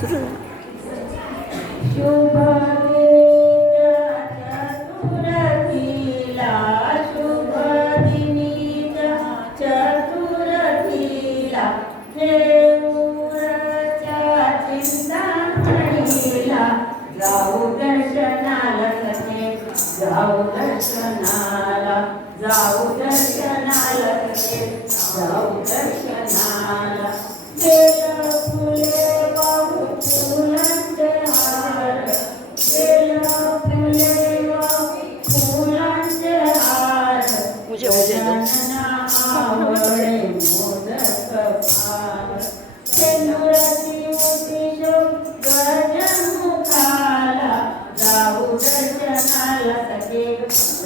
Сюди.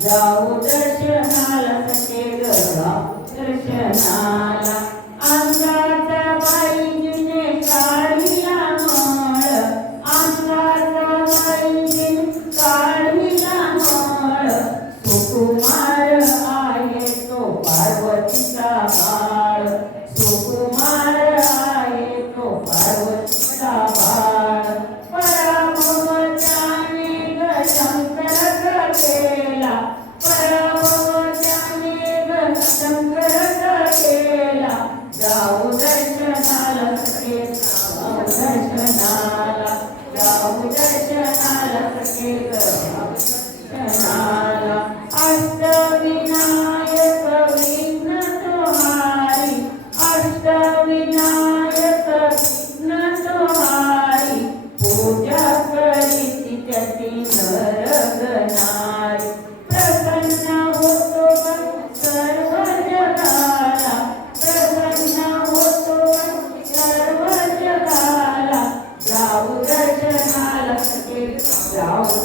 Don't Canada ourselves